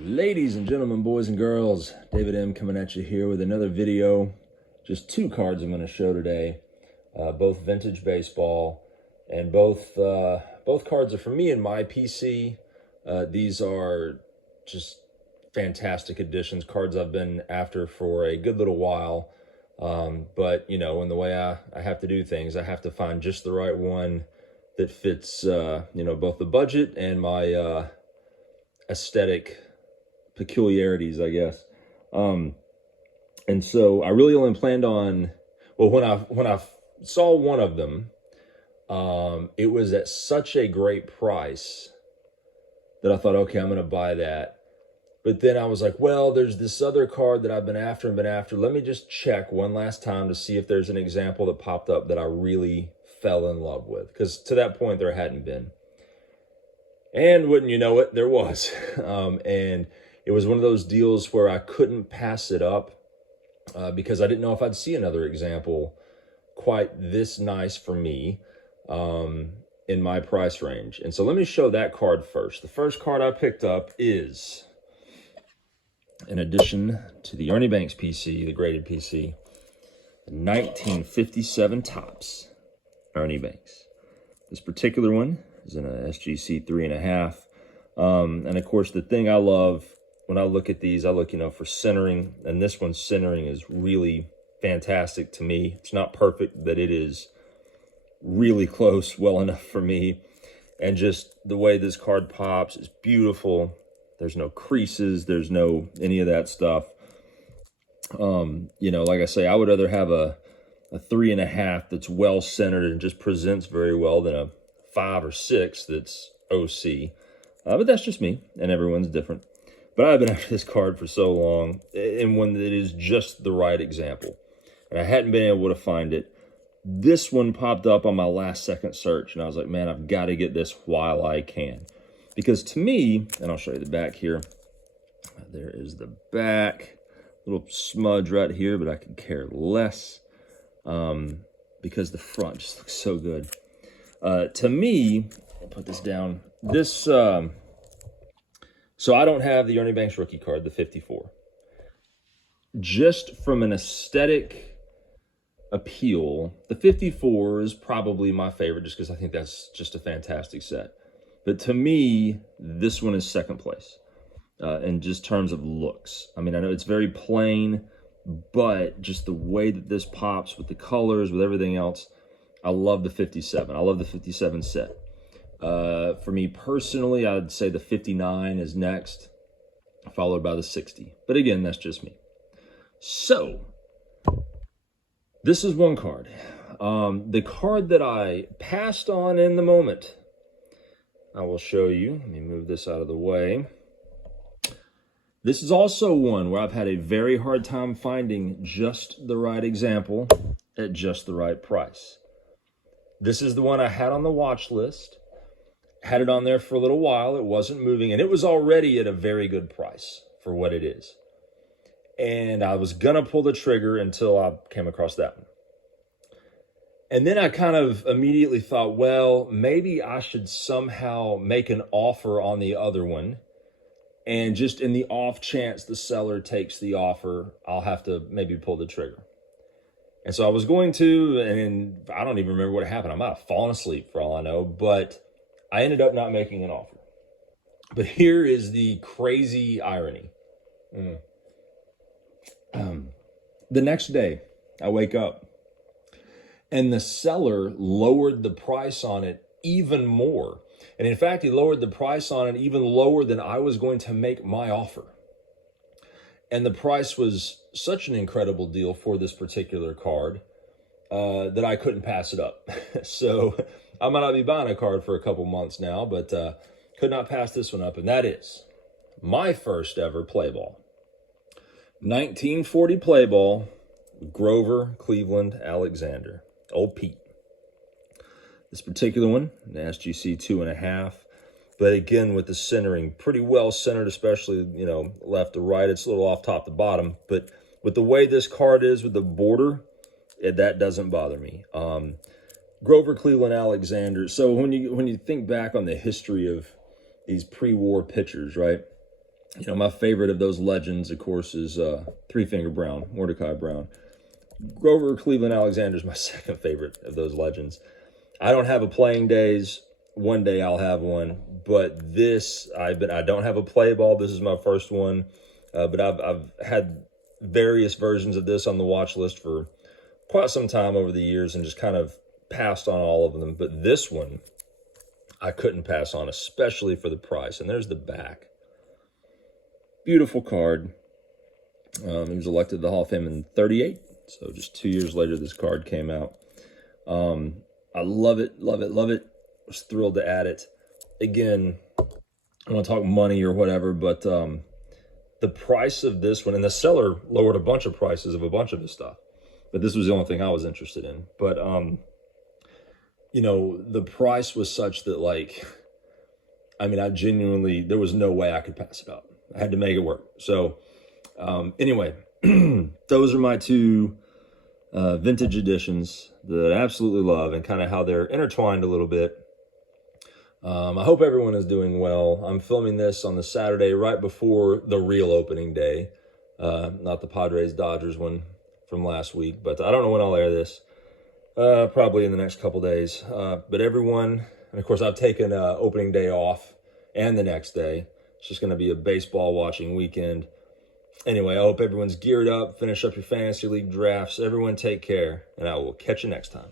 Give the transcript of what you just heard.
Ladies and gentlemen, boys and girls, David M coming at you here with another video. Just two cards I'm going to show today, both vintage baseball, and both cards are from me and my PC. These are just fantastic additions, cards I've been after for a good little while. But you know, in the way I have to do things, I have to find just the right one that fits, you know, both the budget and my aesthetic peculiarities, I guess. And so I really only planned on, well, when I saw one of them, it was at such a great price that I thought, okay, I'm going to buy that. But then I was like, well, there's this other card that I've been after. Let me just check one last time to see if there's an example that popped up that I really fell in love with. Because to that point, there hadn't been. And wouldn't you know it, there was. And it was one of those deals where I couldn't pass it up because I didn't know if I'd see another example quite this nice for me in my price range. And so let me show that card first. The first card I picked up is, in addition to the Ernie Banks PC, the graded PC, the 1957 Topps Ernie Banks. This particular one is in a SGC 3.5. And of course, the thing I love when I look at these, I look, you know, for centering, and this one's centering is really fantastic to me. It's not perfect, but it is really close, well enough for me. And just the way this card pops is beautiful. There's no creases, there's no any of that stuff. You know, like I say, I would rather have a 3.5 that's well centered and just presents very well than a 5 or 6 that's OC. But that's just me, and everyone's different. But I've been after this card for so long, and one that is just the right example. And I hadn't been able to find it. This one popped up on my last second search, and I was like, man, I've got to get this while I can. Because to me, and I'll show you the back here. There is the back. Little smudge right here, but I could care less. Because the front just looks so good. To me, I'll put this down. This... So I don't have the Ernie Banks rookie card, the 54. Just from an aesthetic appeal, the 54 is probably my favorite just because I think that's just a fantastic set. But to me, this one is second place in just terms of looks. I mean, I know it's very plain, but just the way that this pops with the colors, with everything else, I love the 57. I love the 57 set. For me personally, I'd say the 59 is next, followed by the 60. But again, that's just me. So, this is one card. The card that I passed on in the moment, I will show you. Let me move this out of the way. This is also one where I've had a very hard time finding just the right example at just the right price. This is the one I had on the watch list. Had it on there for a little while. It wasn't moving, and it was already at a very good price for what it is. And I was going to pull the trigger until I came across that one. And then I kind of immediately thought, well, maybe I should somehow make an offer on the other one. And just in the off chance the seller takes the offer, I'll have to maybe pull the trigger. And so I was going to, and I don't even remember what happened. I might have fallen asleep for all I know, but I ended up not making an offer. But here is the crazy irony. The next day, I wake up, and the seller lowered the price on it even more. And in fact, he lowered the price on it even lower than I was going to make my offer. And the price was such an incredible deal for this particular card that I couldn't pass it up. So I might not be buying a card for a couple months now, but could not pass this one up. And that is my first ever play ball. 1940 play ball, Grover Cleveland Alexander, old Pete. This particular one, an SGC 2.5. But again, with the centering, pretty well centered, especially, you know, left to right. It's a little off top to bottom. But with the way this card is with the border, that doesn't bother me. Grover Cleveland Alexander. So when you think back on the history of these pre-war pitchers, right? My favorite of those legends, of course, is Three Finger Brown, Mordecai Brown. Grover Cleveland Alexander is my second favorite of those legends. I don't have a playing days. One day I'll have one, but this I don't have a play ball. This is my first one, but I've had various versions of this on the watch list for quite some time over the years, and just kind of passed on all of them. But this one I couldn't pass on, especially for the price. And there's the back. Beautiful card. He was elected to the Hall of Fame in 38. So just 2 years later, this card came out. I love it, love it, love it. Was thrilled to add it. Again, I don't want to talk money or whatever, but the price of this one, and the seller lowered a bunch of prices of a bunch of his stuff, but this was the only thing I was interested in. But, the price was such that, like, I genuinely, there was no way I could pass it up. I had to make it work. So, anyway, those are my two vintage editions that I absolutely love, and kind of how they're intertwined a little bit. I hope everyone is doing well. I'm filming this on the Saturday right before the real opening day, not the Padres-Dodgers one from last week, but I don't know when I'll air this. Probably in the next couple days. But everyone, and of course I've taken opening day off and the next day. It's just going to be a baseball watching weekend. Anyway, I hope everyone's geared up. Finish up your fantasy league drafts. Everyone take care, and I will catch you next time.